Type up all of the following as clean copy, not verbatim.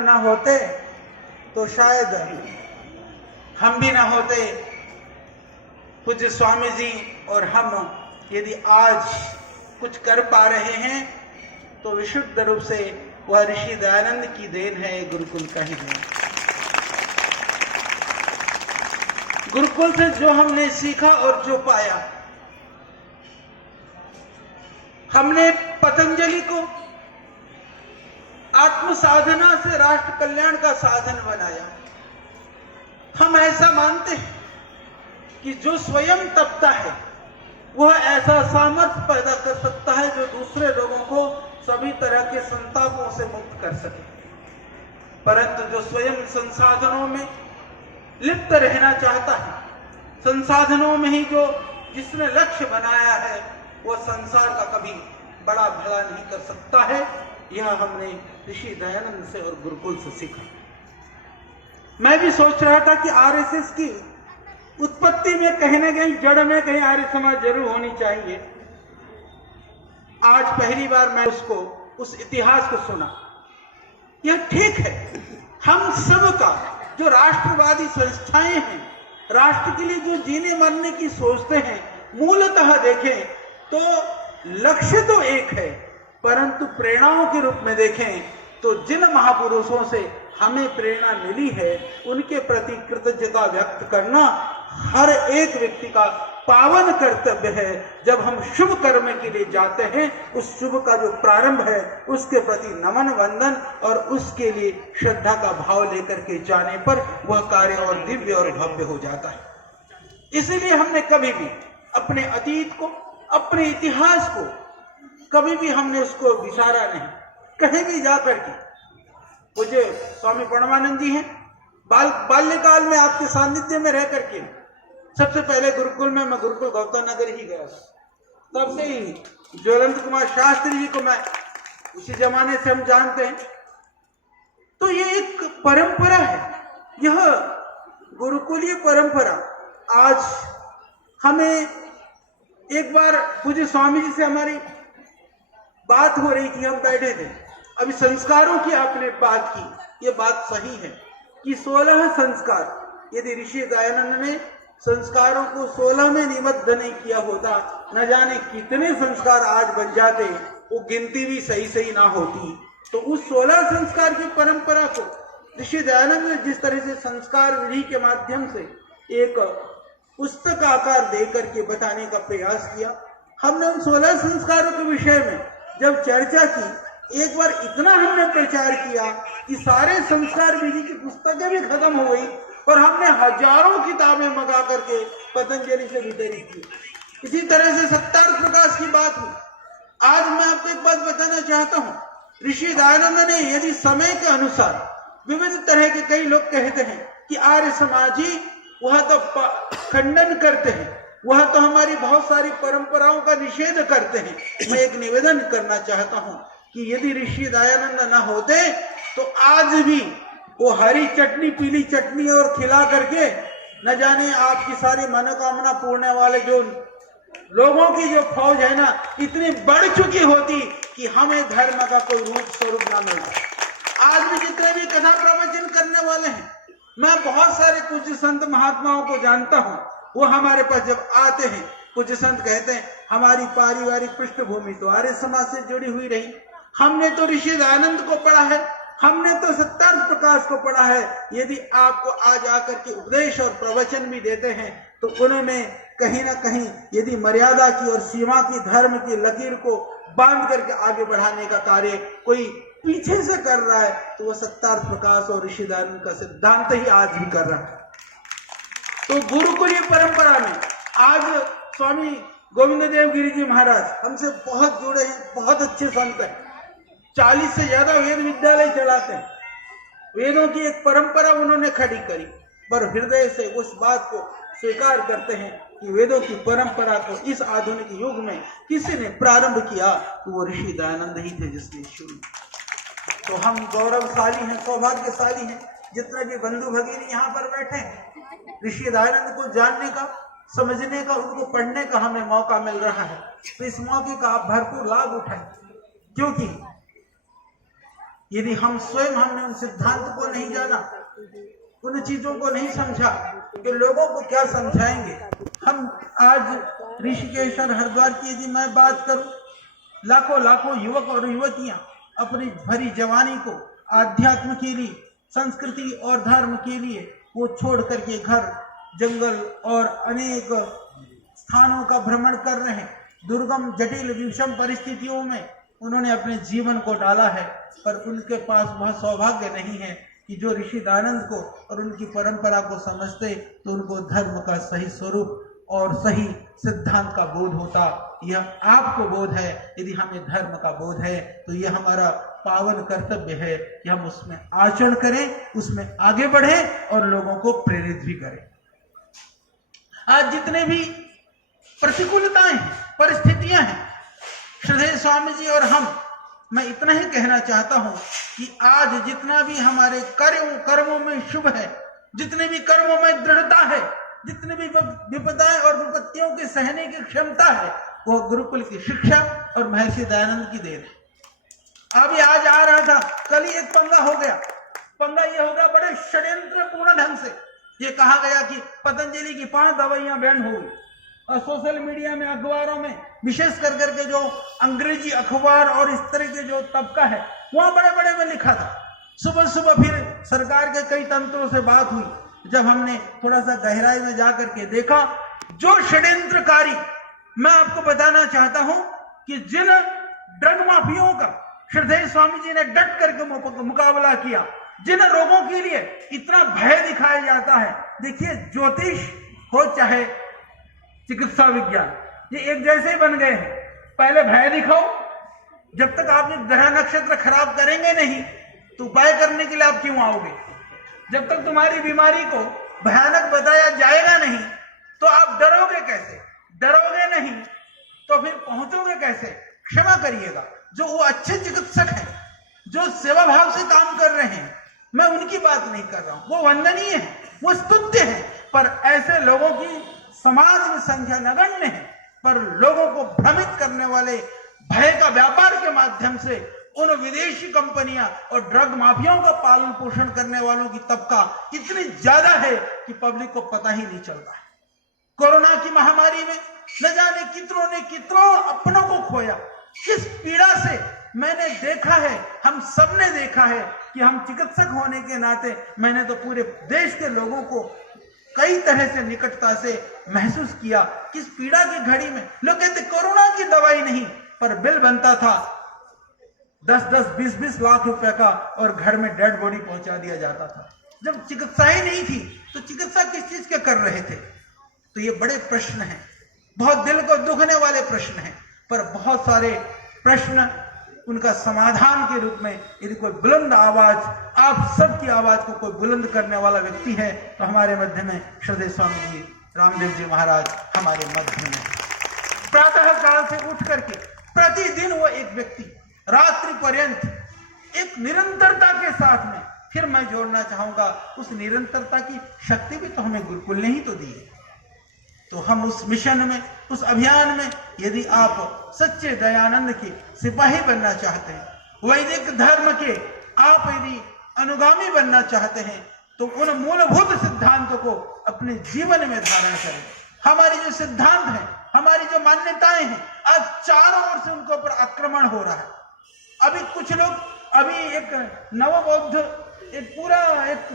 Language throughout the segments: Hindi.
दयानंद ना होते तो शायद हम भी ना होते। पूज्य स्वामी जी और हम यदि आज कुछ कर पा रहे हैं तो विशुद्ध रूप से वह ऋषि दयानंद की देन है, गुरुकुल का ही देन। गुरुकुल से जो हमने सीखा और जो पाया, हमने पतंजलि को आत्म साधना से राष्ट्र कल्याण का साधन बनाया। हम ऐसा मानते हैं कि जो स्वयं तपता है वह ऐसा सामर्थ्य पैदा कर सकता है जो दूसरे लोगों को सभी तरह के संतापों से मुक्त कर सके। परंतु जो स्वयं संसाधनों में लिप्त रहना चाहता है, संसाधनों में ही जो जिसने लक्ष्य बनाया है, वह संसार का कभी बड़ा भला नहीं कर सकता है। यह हमने ऋषि दयानंद से और गुरुकुल से सीखा। मैं भी सोच रहा था कि आरएसएस की उत्पत्ति में कहीं न कहीं जड़ में कहीं आर्य समाज जरूर होनी चाहिए। आज पहली बार मैं उस इतिहास को सुना। यह ठीक है, हम सब का जो राष्ट्रवादी संस्थाएं हैं, राष्ट्र के लिए जो जीने मरने की सोचते हैं, मूलतः देखें तो लक्ष्य तो एक है, परंतु प्रेरणाओं के रूप में देखें तो जिन महापुरुषों से हमें प्रेरणा मिली है उनके प्रति कृतज्ञता व्यक्त करना हर एक व्यक्ति का पावन कर्तव्य है। जब हम शुभ कर्म के लिए जाते हैं, उस शुभ का जो प्रारंभ है उसके प्रति नमन वंदन और उसके लिए श्रद्धा का भाव लेकर के जाने पर वह कार्य और दिव्य और भव्य हो जाता है। इसीलिए हमने कभी भी अपने अतीत को, अपने इतिहास को कभी भी हमने उसको विसारा नहीं। कहीं भी जाकर के मुझे स्वामी परमानंद जी हैं, बाल्यकाल में आपके सानिध्य में रह करके सबसे पहले गुरुकुल में, मैं गुरुकुल गौतम नगर ही गया। तब से ही ज्वलंत कुमार शास्त्री जी को मैं उसी जमाने से हम जानते हैं। तो ये एक परंपरा है, यह गुरुकुलीय परंपरा। आज हमें एक बार पूज्य स्वामी जी से हमारी बात हो रही थी, हम बैठे थे। अभी संस्कारों की आपने बात की, ये बात सही है कि 16 संस्कार, यदि ऋषि दयानंद ने संस्कारों को 16 में निबद्ध नहीं किया होता, न जाने कितने संस्कार आज बन जाते, वो गिनती भी सही ना होती। तो उस 16 संस्कार की परंपरा को ऋषि दयानंद ने जिस तरह से संस्कार विधि के माध्यम से एक पुस्तक आकार दे करके बताने का प्रयास किया, हमने उन 16 संस्कारों के विषय में जब चर्चा की, एक बार इतना हमने प्रचार किया कि सारे संस्कार विधि की पुस्तकें भी खत्म हो गई और हमने हजारों किताबें मंगा करके पतंजलि से वितरित की। इसी तरह से सत्यार्थ प्रकाश की बात हुई। आज मैं आपको एक बात बताना चाहता हूँ, ऋषि दयानंद ने यदि समय के अनुसार विविध तरह के, कई लोग कहते हैं कि आर्य समाजी वह तो खंडन करते हैं, वह तो हमारी बहुत सारी परंपराओं का निषेध करते हैं। मैं एक निवेदन करना चाहता हूं कि यदि ऋषि दयानंद न होते तो आज भी वो हरी चटनी, पीली चटनी और खिला करके न जाने आपकी सारी मनोकामना पूर्ण वाले जो लोगों की जो फौज है ना, इतनी बढ़ चुकी होती कि हमें धर्म का कोई रूप स्वरूप ना मिलता। आज भी जितने भी कथा प्रवचन करने वाले हैं, मैं बहुत सारे पूज्य संत महात्माओं को जानता हूं, वो हमारे पास जब आते हैं, पूज्य संत कहते हैं हमारी पारिवारिक पृष्ठभूमि तो आर्य समाज से जुड़ी हुई रही, हमने तो ऋषि दयानंद को पढ़ा है, हमने तो सत्यार्थ प्रकाश को पढ़ा है। यदि आपको आज आकर के उपदेश और प्रवचन भी देते हैं तो उनमें कहीं ना कहीं यदि मर्यादा की और सीमा की, धर्म की लकीर को बांध करके आगे बढ़ाने का कार्य कोई पीछे से कर रहा है तो वह सत्यार्थ प्रकाश और ऋषि दयानंद का सिद्धांत ही आज भी कर रहा है। तो गुरुकुलीय परंपरा में आज स्वामी गोविंद देव गिरि जी महाराज हमसे बहुत जुड़े हैं, बहुत अच्छे संत हैं, 40 से ज्यादा वेद विद्यालय चलाते हैं, वेदों की एक परंपरा उन्होंने खड़ी करी, पर हृदय से उस बात को स्वीकार करते हैं कि वेदों की परंपरा को इस आधुनिक युग में किसी ने प्रारंभ किया तो वो ऋषि दयानंद ही थे जिसने शुरू। तो हम गौरवशाली हैं, सौभाग्यशाली हैं, जितने भी बंधु भगिनी यहाँ पर बैठे हैं, ऋषि दयानंद को जानने का, समझने का, उनको पढ़ने का हमें मौका मिल रहा है। तो इस मौके का आप भरपूर लाभ उठाएं, क्योंकि यदि हम स्वयं हमने उन सिद्धांत को नहीं जाना, उन चीजों को नहीं समझा कि लोगों को क्या समझाएंगे। हम आज ऋषिकेश और हरिद्वार की यदि मैं बात करूं, लाखों लाखों युवक और युवतियां अपनी भरी जवानी को आध्यात्म के लिए, संस्कृति और धर्म के लिए वो छोड़ करके घर, जंगल और अनेक स्थानों का भ्रमण कर रहे हैं। दुर्गम, जटिल, विषम परिस्थितियों में उन्होंने अपने जीवन को डाला है, पर उनके पास वह सौभाग्य नहीं है कि जो ऋषि दयानंद को और उनकी परंपरा को समझते तो उनको धर्म का सही स्वरूप और सही सिद्धांत का बोध होता। यह आपको बोध है। यदि हमें धर्म का बोध है तो यह हमारा पावन कर्तव्य है कि हम उसमें आचरण करें, उसमें आगे बढ़ें और लोगों को प्रेरित भी करें। आज जितने भी प्रतिकूलताएं हैं, परिस्थितियां हैं, श्रद्धेय स्वामी जी और मैं इतना ही कहना चाहता हूं कि आज जितना भी हमारे कर्मों में शुभ है, जितने भी कर्मों में दृढ़ता है, जितने भी विपदाएं और विपत्तियों के सहने की क्षमता है, वो गुरुकुल की शिक्षा और महर्षि दयानंद की देन है। अभी आज आ रहा था, कल ही एक पंगा हो गया। पंगा ये हो गया बड़े षड्यंत्रपूर्ण ढंग से। ये कहा गया कि पतंजलि की 5 दवाइयां बैन हो गई, और सोशल मीडिया में, अखबारों में, विशेष कर करके जो अंग्रेजी अखबार और इस तरह के जो तबका है, वहां बड़े बड़े में लिखा था। सुबह सुबह फिर सरकार के कई तंत्रों से बात हुई। जब हमने थोड़ा सा गहराई में जाकर के देखा, जो षड्यंत्रकारी, मैं आपको बताना चाहता हूं कि जिन ड्रग माफियों का श्रद्धेय स्वामी जी ने डट करके मुकाबला किया, जिन रोगों के लिए इतना भय दिखाया जाता है, देखिए ज्योतिष हो चाहे चिकित्सा विज्ञान, ये एक जैसे ही बन गए हैं। पहले भय दिखाओ, जब तक आप ग्रह नक्षत्र खराब करेंगे नहीं तो उपाय करने के लिए आप क्यों आओगे? जब तक तुम्हारी बीमारी को भयानक बताया जाएगा नहीं तो आप डरोगे कैसे? डरोगे नहीं तो फिर पहुंचोगे कैसे? क्षमा करिएगा, जो वो अच्छे चिकित्सक हैं, जो सेवा भाव से काम कर रहे हैं, मैं उनकी बात नहीं कर रहा हूं, वो वंदनीय है, वो स्तुत्य है, पर ऐसे लोगों की समाज में संख्या नगण्य है। पर लोगों को भ्रमित करने वाले, भय का व्यापार के माध्यम से उन विदेशी कंपनियां और ड्रग माफियाओं का पालन पोषण करने वालों की तबका इतनी ज्यादा है कि पब्लिक को पता ही नहीं चलता है। कोरोना की महामारी में न जाने कितनों ने कितनों अपनों को खोया। किस पीड़ा से मैंने देखा है, हम सब ने देखा है कि हम चिकित्सक होने के नाते मैंने तो पूरे देश के लोगों को कई तरह से निकटता से महसूस किया। किस पीड़ा की घड़ी में लोग कहते कोरोना की दवाई नहीं, पर बिल बनता था 10-10, 20-20 लाख रुपए का और घर में डेड बॉडी पहुंचा दिया जाता था। जब चिकित्सा ही नहीं थी तो चिकित्सा किस चीज के कर रहे थे? तो ये बड़े प्रश्न हैं, बहुत दिल को दुखने वाले प्रश्न हैं, पर बहुत सारे प्रश्न उनका समाधान के रूप में यदि कोई बुलंद आवाज, आप सबकी आवाज को कोई बुलंद करने वाला व्यक्ति है तो हमारे मध्य में श्रद्धेय स्वामी जी रामदेव जी महाराज हमारे मध्य में। प्रातः काल से उठ करके प्रतिदिन वो एक व्यक्ति रात्रि पर्यंत एक निरंतरता के साथ में, फिर मैं जोड़ना चाहूंगा उस निरंतरता की शक्ति भी तो हमें गुरुकुल ने ही तो दी है। तो हम उस मिशन में, उस अभियान में, यदि आप सच्चे दयानंद के सिपाही बनना चाहते हैं, वैदिक धर्म के आप यदि अनुगामी बनना चाहते हैं, तो उन मूलभूत सिद्धांतों को अपने जीवन में धारण करें। हमारी जो सिद्धांत है, हमारी जो मान्यताएं हैं, आज चारों ओर से उनके ऊपर आक्रमण हो रहा है। अभी कुछ लोग, अभी एक नवबौद्ध एक पूरा एक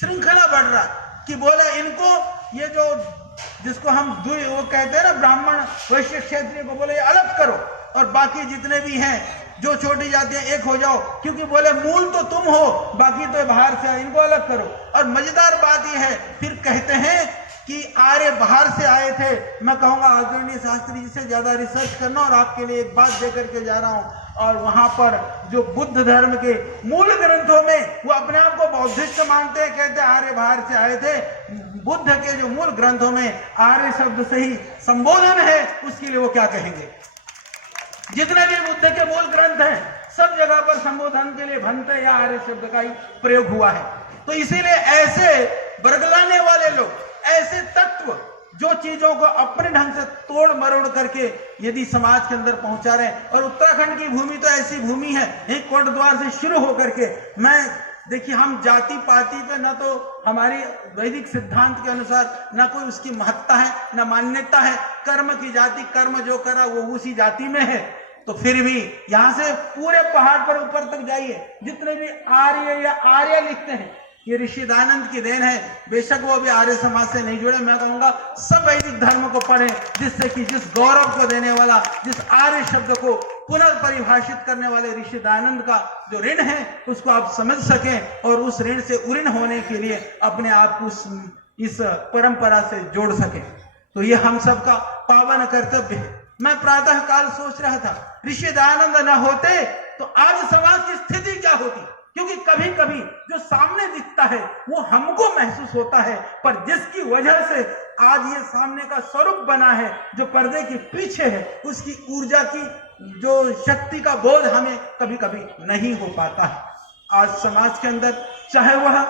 श्रृंखला बढ़ रहा है कि बोले इनको ये जो जिसको हम वो कहते हैं ना ब्राह्मण वैश्य क्षत्रिय को, बोले अलग करो और बाकी जितने भी हैं जो छोटी जातियां एक हो जाओ, क्योंकि बोले मूल तो तुम हो, बाकी तो बाहर से आए, इनको अलग करो। और मजेदार बात यह है, फिर कहते हैं कि आर्य बाहर से आए थे। मैं कहूंगा आदरणीय शास्त्री जी से ज्यादा रिसर्च करना, और आपके लिए एक बात दे करके जा रहा हूं। और वहां पर जो बुद्ध धर्म के मूल ग्रंथों में वो अपने आप को बौद्धिस्ट मानते हैं, कहते हैं आर्य बाहर से आए थे। बुद्ध के जो मूल ग्रंथों में आर्य शब्द से ही संबोधन है, उसके लिए वो क्या कहेंगे? जितने भी बुद्ध के मूल ग्रंथ हैं सब जगह पर संबोधन के लिए भंते या आर्य शब्द का ही प्रयोग हुआ है। तो इसीलिए ऐसे बरगलाने वाले लोग, ऐसे तत्व जो चीजों को अपने ढंग से तोड़ मरोड़ करके यदि समाज के अंदर पहुंचा रहे हैं। और उत्तराखंड की भूमि तो ऐसी भूमि है, एक कोट द्वार से शुरू होकर के देखिए हम जाति पाति पे न तो हमारी वैदिक सिद्धांत के अनुसार न कोई उसकी महत्ता है न मान्यता है। कर्म की जाति, कर्म जो करा वो उसी जाति में है। तो फिर भी यहां से पूरे पहाड़ पर ऊपर तक जाइए, जितने भी आर्य या आर्य लिखते हैं ये ऋषि दयानंद की देन है। बेशक वो भी आर्य समाज से नहीं जुड़े, मैं कहूंगा सब वैदिक धर्म को पढ़ें, जिससे कि जिस गौरव को देने वाला, जिस आर्य शब्द को पुनर्परिभाषित करने वाले ऋषि दयानंद का जो ऋण है उसको आप समझ सकें और उस ऋण से उऋण होने के लिए अपने आप को इस परंपरा से जोड़ सकें। तो ये हम सबका पावन कर्तव्य है। मैं प्रातः काल सोच रहा था, ऋषि दयानंद न होते तो आज समाज की स्थिति क्या होती। क्योंकि कभी कभी जो सामने दिखता है वो हमको महसूस होता है, पर जिसकी वजह से आज ये सामने का स्वरूप बना है, जो पर्दे के पीछे है, उसकी ऊर्जा की जो शक्ति का बोध हमें कभी कभी नहीं हो पाता है। आज समाज के अंदर चाहे वह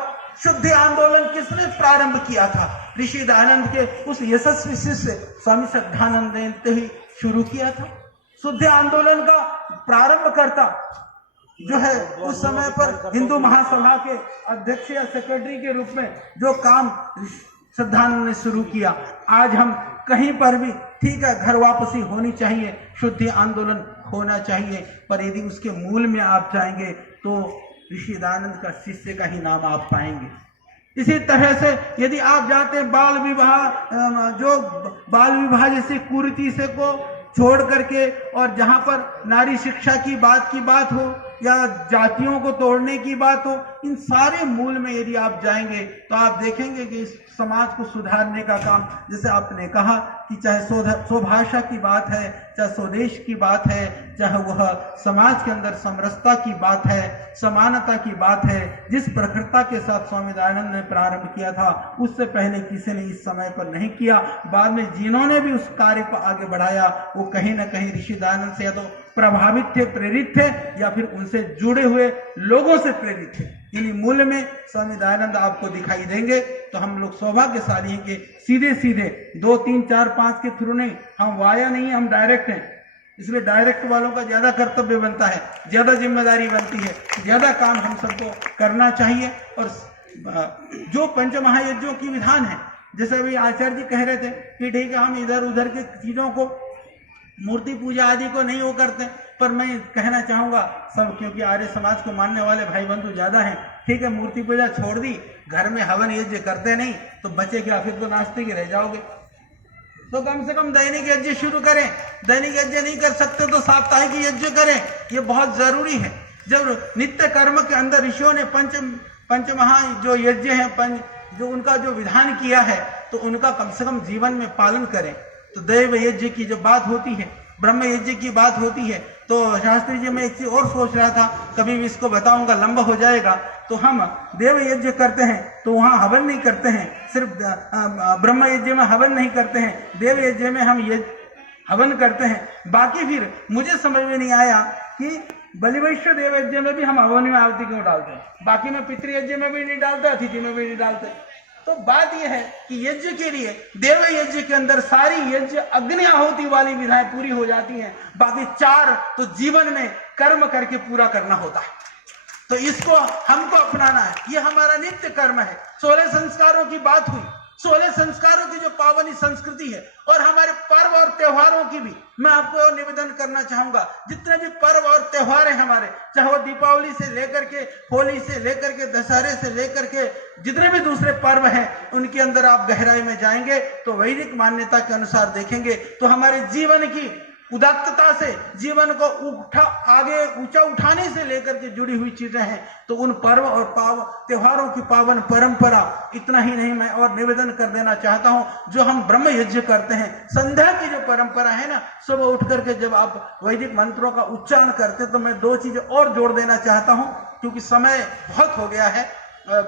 शुद्धि आंदोलन किसने प्रारंभ किया था, ऋषि दयानंद के उस यशस्वी शिष्य स्वामी श्रद्धानंद ने ही शुरू किया था। शुद्धि आंदोलन का प्रारंभ करता जो है उस समय पर हिंदू महासभा के अध्यक्ष या सेक्रेटरी के रूप में जो काम श्रद्धानंद ने शुरू किया, आज हम कहीं पर भी ठीक है घर वापसी होनी चाहिए, शुद्धि आंदोलन होना चाहिए, पर यदि उसके मूल में आप जाएंगे तो ऋषि दयानंद का शिष्य का ही नाम आप पाएंगे। इसी तरह से यदि आप जाते हैं बाल विवाह जैसे कुरीति से को छोड़ करके, और जहां पर नारी शिक्षा की बात हो या जातियों को तोड़ने की बात हो, इन सारे मूल में यदि आप जाएंगे तो आप देखेंगे कि इस समाज को सुधारने का काम, जैसे आपने कहा कि चाहे स्वभाषा की बात है, चाहे स्वदेश की बात है, चाहे वह समाज के अंदर समरसता की बात है, समानता की बात है, जिस प्रखरता के साथ स्वामी दयानंद ने प्रारंभ किया था उससे पहले किसी ने इस समय पर नहीं किया। बाद में जिन्होंने भी उस कार्य को आगे बढ़ाया वो कहीं ना कहीं ऋषि दयानंद से या तो प्रभावित थे, प्रेरित थे, या फिर उनसे जुड़े हुए लोगों से प्रेरित थे। इन्हीं मूल्य में स्वामी दयानंद आपको दिखाई देंगे। तो हम लोग सौभाग्यशाली हैं कि सीधे सीधे 2, 3, 4, 5 के थ्रू नहीं, हम वाया नहीं है, हम डायरेक्ट हैं। इसलिए डायरेक्ट वालों का ज्यादा कर्तव्य बनता है, ज्यादा जिम्मेदारी बनती है, ज्यादा काम हम सबको करना चाहिए। और जो पंचमहायज्ञों की विधान है, जैसे अभी आचार्य जी कह रहे थे कि ठीक है हम इधर उधर के चीजों को, मूर्ति पूजा आदि को नहीं वो करते, पर मैं कहना चाहूंगा सब, क्योंकि आर्य समाज को मानने वाले भाई बंधु ज्यादा हैं, ठीक है मूर्ति पूजा छोड़ दी, घर में हवन यज्ञ करते नहीं तो बचे क्या, फिर तो नास्तिक रह जाओगे। तो कम से कम दैनिक यज्ञ शुरू करें, दैनिक यज्ञ नहीं कर सकते तो साप्ताहिक यज्ञ करें, ये बहुत जरूरी है। जब नित्य कर्म के अंदर ऋषियों ने पंचमहा जो यज्ञ है, जो उनका जो विधान किया है, तो उनका कम से कम जीवन में पालन करें। तो दैव यज्ञ की जब बात होती है, ब्रह्म यज्ञ की बात होती है, तो शास्त्री जी मैं एक चीज और सोच रहा था, कभी भी इसको बताऊंगा, लंबा हो जाएगा। तो हम देव यज्ञ करते हैं तो वहां हवन नहीं करते हैं, सिर्फ ब्रह्म यज्ञ में हवन नहीं करते हैं, देव यज्ञ में हम हवन करते हैं। बाकी फिर मुझे समझ में नहीं आया कि बलिवैश्य देव यज्ञ में भी हम हवन में आरती क्यों डालते हैं, बाकी में पितृयज्ञ में भी नहीं डालते, अतिथि में भी नहीं डालते। तो बात यह है कि यज्ञ के लिए देव यज्ञ के अंदर सारी यज्ञ अग्नि आहुति वाली विधाएं पूरी हो जाती हैं, बाकी 4 तो जीवन में कर्म करके पूरा करना होता है। तो इसको हमको अपनाना है, ये हमारा नित्य कर्म है। 16 संस्कारों की बात हुई, 16 संस्कारों की जो पावनी संस्कृति है, और हमारे पर्व और त्योहारों की भी मैं आपको और निवेदन करना चाहूंगा। जितने भी पर्व और त्योहार हैं हमारे, चाहे वो दीपावली से लेकर के, होली से लेकर के, दशहरे से लेकर के, जितने भी दूसरे पर्व हैं, उनके अंदर आप गहराई में जाएंगे तो वैदिक मान्यता के अनुसार देखेंगे तो हमारे जीवन की उदात्तता से, जीवन को आगे ऊंचा उठाने से लेकर के जुड़ी हुई चीजें हैं। तो उन पर्व और त्योहारों की पावन परंपरा, इतना ही नहीं मैं और निवेदन कर देना चाहता हूं, जो हम ब्रह्म यज्ञ करते हैं, संध्या की जो परंपरा है ना, सुबह उठ करके जब आप वैदिक मंत्रों का उच्चारण करते, तो मैं 2 चीजें और जोड़ देना चाहता हूं, क्योंकि समय बहुत हो गया है,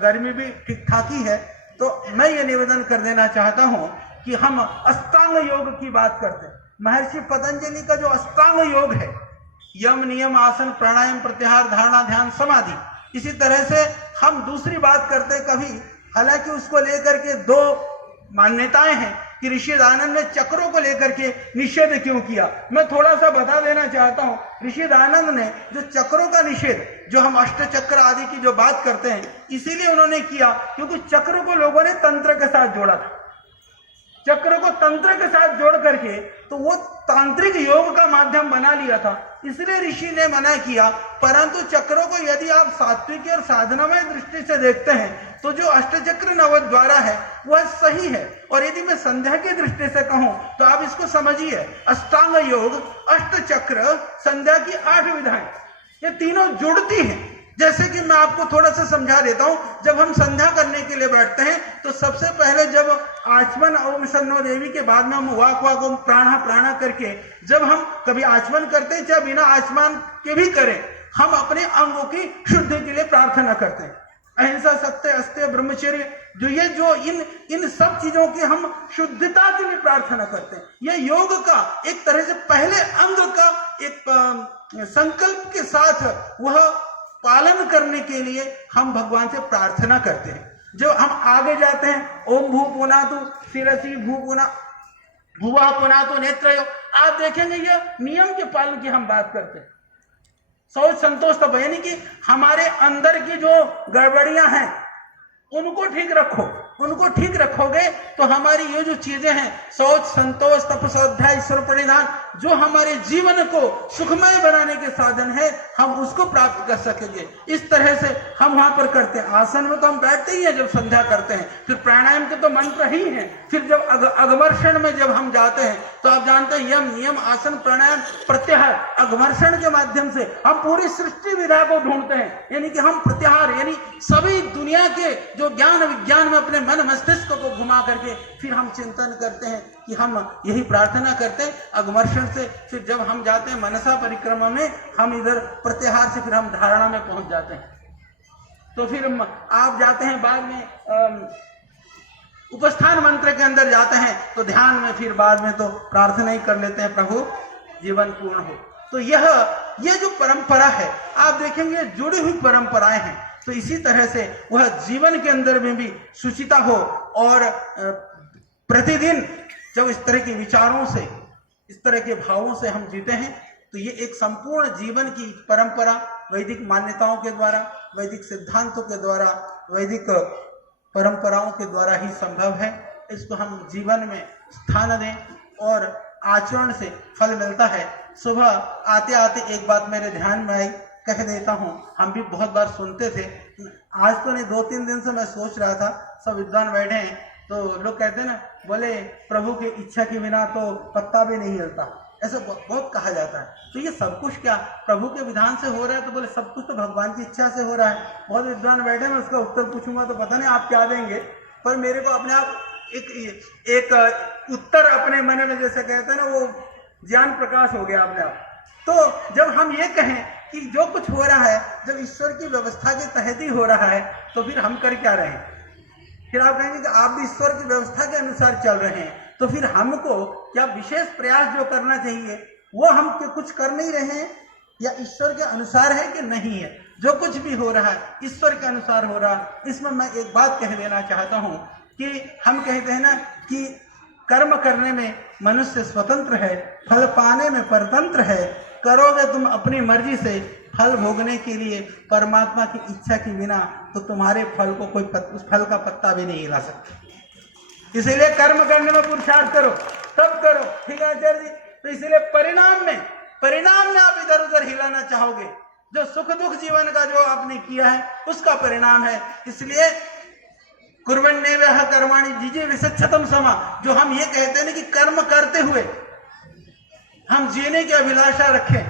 गर्मी भी ठीक ठाक ही है। तो मैं ये निवेदन कर देना चाहता हूं कि हम अष्टांग योग की बात करते हैं। महर्षि पतंजलि का जो अष्टांग योग है, यम, नियम, आसन, प्राणायाम, प्रत्याहार, धारणा, ध्यान, समाधि, इसी तरह से हम दूसरी बात करते कभी, हालांकि उसको लेकर के 2 मान्यताएं हैं। कि ऋषि दानव ने चक्रों को लेकर के निषेध क्यों किया। मैं थोड़ा सा बता देना चाहता हूं, ऋषि दानव ने जो चक्रों का निषेध, जो हम अष्ट चक्र आदि की जो बात करते हैं, इसीलिए उन्होंने किया क्योंकि चक्र को लोगों ने तंत्र के साथ जोड़ा था। चक्र को तंत्र के साथ जोड़ करके तो वो तांत्रिक योग का माध्यम बना लिया था, इसलिए ऋषि ने मना किया। परंतु चक्रों को यदि आप सात्विकी और साधनामय दृष्टि से देखते हैं तो जो अष्टचक्र नवद्वारा है वह सही है। और यदि मैं संध्या की दृष्टि से कहूं तो आप इसको समझिए, अष्टांग योग, अष्टचक्र, संध्या की 8 विधाएं, ये तीनों जुड़ती हैं। जैसे कि मैं आपको थोड़ा सा समझा देता हूं, जब हम संध्या करने के लिए बैठते हैं तो सबसे पहले जब आचमन ओम शन्नो देवी के बाद में हम वाक वाक ओम प्राणा करके जब हम कभी आचमन करते हैं, चाहे बिना आचमन के भी करें, हम अपने अंगों की शुद्धि के लिए प्रार्थना करते हैं। अहिंसा, सत्य, अस्त्य, ब्रह्मचर्य, जो इन सब चीजों की हम शुद्धता के लिए प्रार्थना करते हैं। यह योग का एक तरह से पहले अंग का एक संकल्प के साथ वह पालन करने के लिए हम भगवान से प्रार्थना करते हैं। जब हम आगे जाते हैं, ओम भू पुनातु शिरसी भू पुना भुवा पुनातु नेत्रयो, आप देखेंगे ये नियम के पालन की हम बात करते हैं। शौच संतोष तप, यानी कि हमारे अंदर की जो गड़बड़ियां हैं उनको ठीक रखो, उनको ठीक रखोगे तो हमारी ये जो चीजें हैं, शौच, संतोष, तप, स्वाध्याय, ईश्वर प्रणिधान, जो हमारे जीवन को सुखमय बनाने के साधन है, हम उसको प्राप्त कर सकेंगे। इस तरह से हम वहां पर करते हैं। आसन में तो हम बैठते ही हैं जब संध्या करते हैं, फिर प्राणायाम के तो मंत्र ही हैं। फिर जब अगमर्षण में जब हम जाते हैं तो आप जानते हैं यम, नियम, आसन, प्राणायाम, प्रत्याहार, अगमर्षण के माध्यम से हम पूरी सृष्टि विधा को ढूंढते हैं। यानी कि हम प्रत्याहार, यानी सभी दुनिया के जो ज्ञान विज्ञान में अपने मन मस्तिष्क को घुमा करके फिर हम चिंतन करते हैं कि हम यही प्रार्थना करते हैं अगमर्षण से। फिर जब हम जाते हैं मनसा परिक्रमा में, हम इधर प्रत्याहार से फिर हम धारणा में पहुंच जाते हैं। तो फिर आप जाते हैं बाद में उपस्थान मंत्र के अंदर जाते हैं तो ध्यान में फिर बाद में तो प्रार्थना ही कर लेते हैं, प्रभु जीवन पूर्ण हो। तो यह जो परंपरा है, आप देखेंगे जुड़ी हुई परंपराएं हैं। तो इसी तरह से वह जीवन के अंदर में भी सुचिता हो और प्रतिदिन जब इस तरह के विचारों से, इस तरह के भावों से हम जीते हैं तो ये एक संपूर्ण जीवन की परंपरा वैदिक मान्यताओं के द्वारा, वैदिक सिद्धांतों के द्वारा, वैदिक परंपराओं के द्वारा ही संभव है। इसको हम जीवन में स्थान दें और आचरण से फल मिलता है। सुबह आते आते एक बात मेरे ध्यान में आई, कह देता हूँ, हम भी बहुत बार सुनते थे, आज तो नहीं 2-3 दिन से मैं सोच रहा था, सब विद्वान बैठे हैं तो लोग कहते हैं ना, बोले प्रभु की इच्छा के बिना तो पत्ता भी नहीं हिलता, ऐसा बहुत कहा जाता है। तो ये सब कुछ क्या प्रभु के विधान से हो रहा है? तो बोले सब कुछ तो भगवान की इच्छा से हो रहा है। बहुत विद्वान बैठे, मैं उसका उत्तर पूछूंगा तो पता नहीं आप क्या देंगे, पर मेरे को अपने आप एक उत्तर अपने मन में, जैसे कहते हैं ना, वो ज्ञान प्रकाश हो गया अपने आप। तो जब हम ये कहें कि जो कुछ हो रहा है जब ईश्वर की व्यवस्था के तहत ही हो रहा है, तो फिर हम कर क्या रहे हैं? फिर आप कहेंगे कि आप भी ईश्वर की व्यवस्था के अनुसार चल रहे हैं, तो फिर हमको क्या विशेष प्रयास जो करना चाहिए वो हम कुछ कर नहीं रहे हैं, या ईश्वर के अनुसार है कि नहीं है? जो कुछ भी हो रहा है ईश्वर के अनुसार हो रहा है। इसमें मैं एक बात कह देना चाहता हूं कि हम कहते हैं ना कि कर्म करने में मनुष्य स्वतंत्र है, फल पाने में परतंत्र है। करोगे तुम अपनी मर्जी से, फल भोगने के लिए परमात्मा की इच्छा के बिना तो तुम्हारे फल को कोई उस फल का पत्ता भी नहीं हिला सकता। इसीलिए कर्म करने में पुरुषार्थ करो, तब करो, ठीक है आचार्य जी। तो इसीलिए परिणाम में आप इधर उधर हिलाना चाहोगे, जो सुख दुख जीवन का जो आपने किया है उसका परिणाम है। इसलिए कुर्वन्नेवह कर्माणि जिजे विसच्छतम समा, जो हम ये कहते हैं ना कि कर्म करते हुए हम जीने की अभिलाषा रखें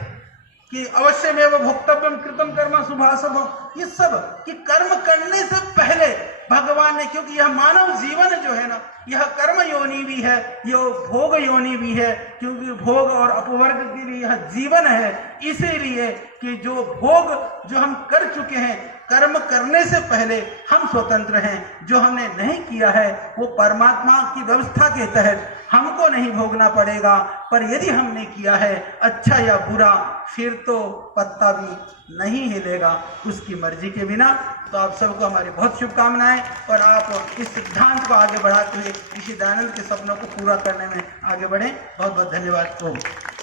कि अवश्य में वो भोक्तव्यम कृतम कर्म शुभाशुभ, ये सब कि कर्म करने से पहले भगवान ने, क्योंकि यह मानव जीवन जो है ना, यह कर्म योनि भी है, यह भोग योनि भी है, क्योंकि भोग और अपवर्ग के लिए यह जीवन है। इसीलिए कि जो भोग जो हम कर चुके हैं कर्म करने से पहले हम स्वतंत्र हैं। जो हमने नहीं किया है वो परमात्मा की व्यवस्था के तहत हमको नहीं भोगना पड़ेगा, पर यदि हमने किया है अच्छा या बुरा, फिर तो पत्ता भी नहीं हिलेगा उसकी मर्जी के बिना। तो आप सबको हमारी बहुत शुभकामनाएं, और आप इस सिद्धांत को आगे बढ़ाते हुए ऋषि दयानंद के सपनों को पूरा करने में आगे बढ़ें। बहुत बहुत धन्यवाद।